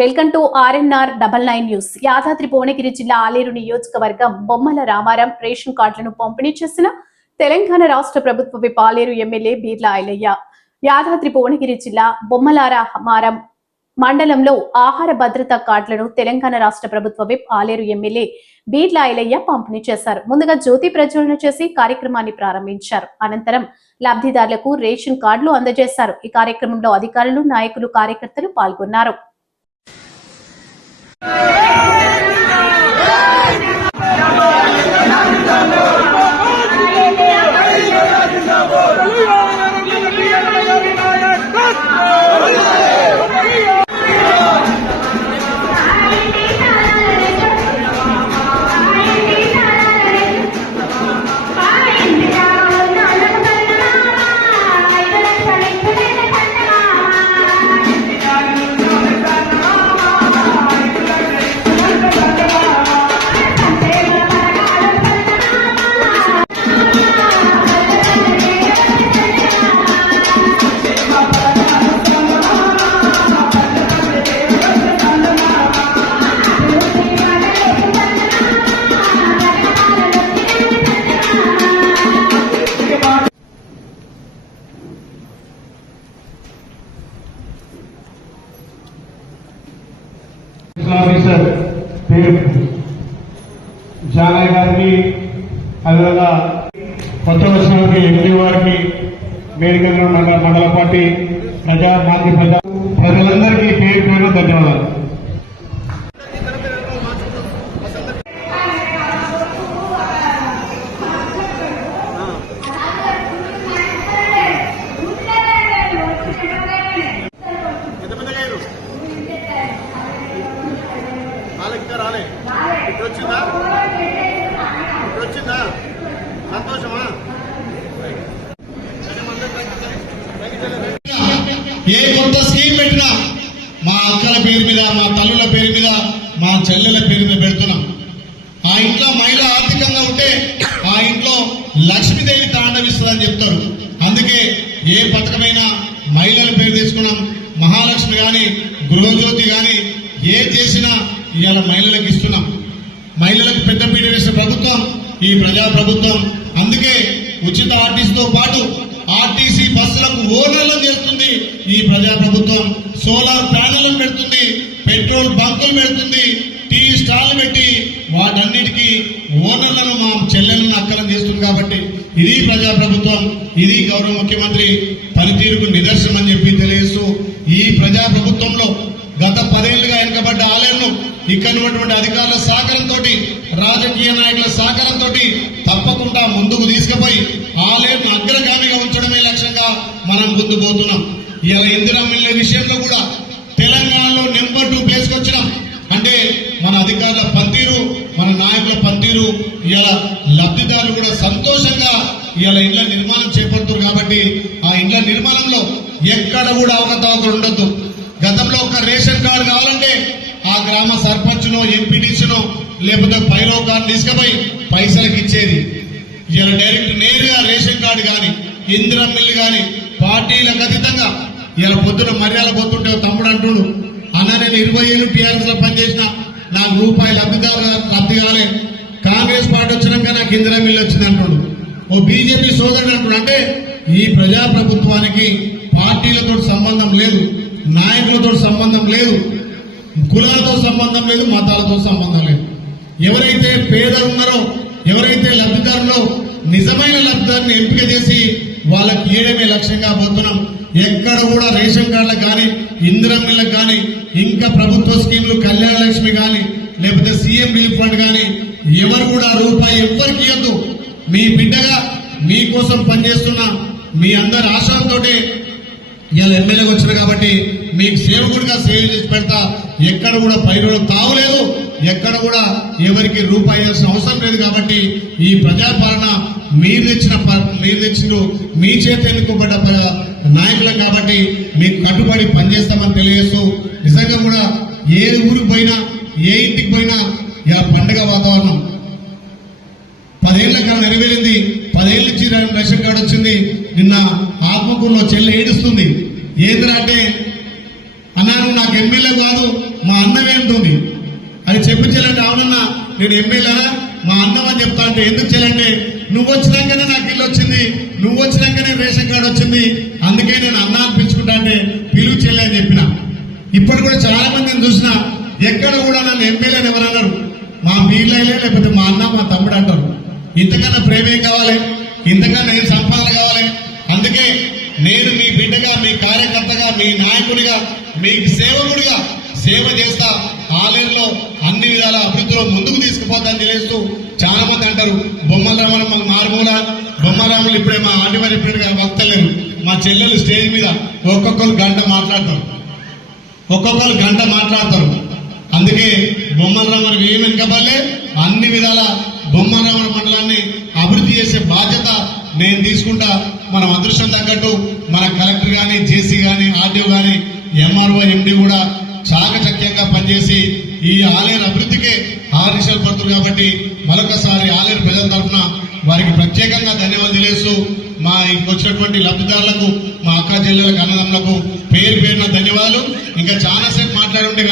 Welcome to RNR double nine news. Yadadri Bhuvanagiri జిల్లా ఆలేరు నియోజకవర్గం బొమ్మల రామారం రేషన్ కార్డులను పంపిణీ చేసిన తెలంగాణ రాష్ట్ర ప్రభుత్వ విప్ ఆలేరు ఎమ్మెల్యే బీర్లా ఐలయ్య. యాదాద్రి భువనగిరి జిల్లా బొమ్మలారా రామారం మండలంలో ఆహార భద్రత కార్డులను తెలంగాణ రాష్ట్ర ప్రభుత్వ విప్ ఆలేరు ఎమ్మెల్యే బీర్లా ఐలయ్య పంపిణీ చేశారు. ముందుగా జ్యోతి ప్రజ్వలన చేసి కార్యక్రమాన్ని ప్రారంభించారు. అనంతరం లబ్ధిదారులకు రేషన్ కార్డులు అందజేశారు. ఈ కార్యక్రమంలో అధికారులు నాయకులు కార్యకర్తలు పాల్గొన్నారు. Música జానయ్య గారికి అదేవిధంగా కొత్త వచ్చినకి ఎంపీ వారికి మేడికల్ మండల పార్టీ ప్రజా మాజీ ప్రజా ప్రజలందరికీ పేరు పేరు ధన్యవాదాలు వాళ్ళకి ఇంకా రాలే ఇప్పుడు వచ్చిందా ఇప్పుడు వచ్చిందా సంతోషమా ఏ కొత్త స్కీమ్ పెట్టినా మా అక్కల పేరు మీద మా తల్లుల పేరు మీద మా చెల్లెల పేరు మీద పెడుతున్నాం. ఆ ఇంట్లో మహిళ ఆర్థికంగా ఉంటే ఆ ఇంట్లో లక్ష్మీదేవి తాండవిస్తుందని చెప్తారు. అందుకే ఏ పథకమైనా మహిళల పేరు తీసుకున్నాం మహాలక్ష్మి కానీ గృహజ్యోతి కానీ ఏ చేసినా ఇవాళ మహిళలకు ఇస్తున్నాం. మహిళలకు పెద్దపీట వేసిన ప్రభుత్వం ఈ ప్రజా ప్రభుత్వం అందుకే ఉచిత ఆర్టీసీతో పాటు ఆర్టీసీ బస్సులకు ఓనర్లు చేస్తుంది ఈ ప్రజా ప్రభుత్వం సోలార్ ప్యానెల్ పెట్రోల్ బంకులు పెడుతుంది టీ స్టాల్ పెట్టి వాటన్నిటికీ ఓనర్లను మా చెల్లెలను అక్కరం చేస్తుంది కాబట్టి ఇది ప్రజా ప్రభుత్వం ఇది గౌరవ ముఖ్యమంత్రి పనితీరుకు నిదర్శనం అని చెప్పి తెలియజేస్తూ ఈ ప్రజా ప్రభుత్వంలో గత పదేళ్ళుగా వెనుకబడ్డ ఆలయంలో ఇక్కడ ఉన్నటువంటి అధికారుల సహకారంతో రాజకీయ నాయకుల సహకారంతో తప్పకుండా ముందుకు తీసుకుపోయి ఆలయం అగ్రగామిగా ఉంచడమే లక్ష్యంగా మనం ముందు పోతున్నాం. ఇలా ఇందిరా మిల్ల విషయంలో కూడా పనితీరు ఇలా లబ్ధిదారులు కూడా సంతోషంగా ఇలా ఇండ్ల నిర్మాణం చేపడుతున్నారు కాబట్టి ఆ ఇండ్ల నిర్మాణంలో ఎక్కడ కూడా అవకతవకలు ఉండొద్దు. గతంలో ఒక రేషన్ కార్డు కావాలంటే ఆ గ్రామ సర్పంచ్నో ఎంపీటీసీనో లేకపోతే పైరో కార్డు తీసుకుపోయి పైసలకు ఇచ్చేది. ఇలా డైరెక్ట్ నేరుగా రేషన్ కార్డు కానీ ఇందిరా మిల్లు కానీ పార్టీలకు అతీతంగా ఇలా పొద్దున మర్యాద పోతుంటే తమ్ముడు అంటుడు అన్న నేను ఇరవై ఏళ్ళు టీఆర్ఎస్లో పనిచేసిన నాకు రూపాయి లబ్ధిదారు లబ్ధి కాలే కాంగ్రెస్ పార్టీ వచ్చినాక నాకు ఇందిరా మిల్లు వచ్చింది అంటుండు. ఓ బీజేపీ సోదరుడు అంటుండు. అంటే ఈ ప్రజా ప్రభుత్వానికి పార్టీలతో సంబంధం లేదు నాయకులతో సంబంధం లేదు కులాలతో సంబంధం లేదు మతాలతో సంబంధం లేదు. ఎవరైతే పేద ఉన్నారో ఎవరైతే లబ్ధిదారులో నిజమైన లబ్ధిదారుని ఎంపిక చేసి వాళ్ళకి ఏడమే లక్ష్యంగా పోతున్నాం ఎక్కడ కూడా రేషన్ కార్డులకు కానీ ఇందిరమ్మలకు కానీ ఇంకా ప్రభుత్వ స్కీములు కళ్యాణ లక్ష్మి కానీ లేకపోతే సీఎం రిలీఫ్ ఫండ్ కానీ ఎవరు కూడా రూపాయి ఎవ్వరికి ఇవ్వద్దు. మీ బిడ్డగా మీకోసం పనిచేస్తున్న మీ అందరి ఆశలతో ఇలా ఎమ్మెల్యేగా వచ్చిన కాబట్టి మీకు సేవకుడిగా సేవ చేసి పెడతా. ఎక్కడ కూడా పైరులు తావలేదు ఎక్కడ కూడా ఎవరికి రూపాయి అవసరం లేదు కాబట్టి ఈ ప్రజాపాలన మీరు తెచ్చిన ప- మీరు తెచ్చిన మీ చేత ఎన్నుకోబడ్డ ప- నాయకులం కాబట్టి మీకు కట్టుబడి పనిచేస్తామని తెలియజేస్తూ నిజంగా కూడా ఏ ఊరికి పోయినా ఏ ఇంటికి పోయినా ఇలా పండగ వాతావరణం పదేళ్ళ కాలం నెరవేరింది. పదేళ్ళ నుంచి రేషన్ కార్డు వచ్చింది. నిన్న ఆత్మకూరులో చెల్లి ఏడుస్తుంది. ఏంద్రా అంటే అన్నాను నాకు ఎమ్మెల్యే కాదు మా అన్నమేంటుంది అది చెప్పి చెల్లంటే అవునన్నా నేను ఎమ్మెల్యేనా? మా అన్నం అని చెప్తా అంటే ఎందుకు చెల్లంటే నువ్వు వచ్చినాకనే నాకు ఇల్లు వచ్చింది. నువ్వు వచ్చినాకనే రేషన్ కార్డు వచ్చింది. అందుకే నేను అన్న అనిపించుకుంటా అంటే పిలువు చెల్లి అని చెప్పిన. ఇప్పుడు కూడా చాలా మందిని చూసిన ఎక్కడ కూడా నన్ను ఎమ్మెల్యేని ఎవరన్నారు మా వీళ్ళైలే లేకపోతే మా అన్న మా తమ్ముడు అంటారు. ఇంతకన్నా ప్రేమే కావాలి? ఇంతకన్నా ఏం సంపాదన కావాలి? అందుకే నేను మీ బిడ్డగా మీ కార్యకర్తగా మీ నాయకుడిగా మీకు సేవకుడిగా సేవ చేస్తా ఆలయంలో అన్ని విధాల అభివృద్ధిలో ముందుకు తీసుకుపోతానని తెలియస్తూ చాలా మంది అంటారు బొమ్మల రామన్ మాకు మారుమూల? బొమ్మరాములు ఇప్పుడే మా ఆంటివారి ఇప్పుడే వక్తలేరు మా చెల్లెలు స్టేజ్ మీద ఒక్కొక్కరు గంట మాట్లాడతారు. ఒక్కొక్కరు గంట మాట్లాడతారు. అందుకే బొమ్మల రామన్ ఏం వెనుకబడలే? అన్ని విధాల బొమ్మల రామన్ మండలాన్ని అభివృద్ధి చేసే బాధ్యత నేను తీసుకుంటా మనం అదృష్టం తగ్గట్టు మన కలెక్టర్ కానీ జేసీ కానీ ఆర్డీఓ కానీ ఎంఆర్ఓ ఎండి కూడా చాకచక్యంగా పనిచేసి ఈ ఆలయాల అభివృద్ధికే ఆదేశాలు పడుతుంది కాబట్టి మరొకసారి ఆలయ ప్రజల తరఫున వారికి ప్రత్యేకంగా ధన్యవాదాలు తెలియస్తూ మా వచ్చినటువంటి లబ్ధిదారులకు మా అక్క చెల్లెలకు అన్నదమ్ములకు పేరు పేరున ధన్యవాదాలు. ఇంకా చాలాసేపు మాట్లాడుంటే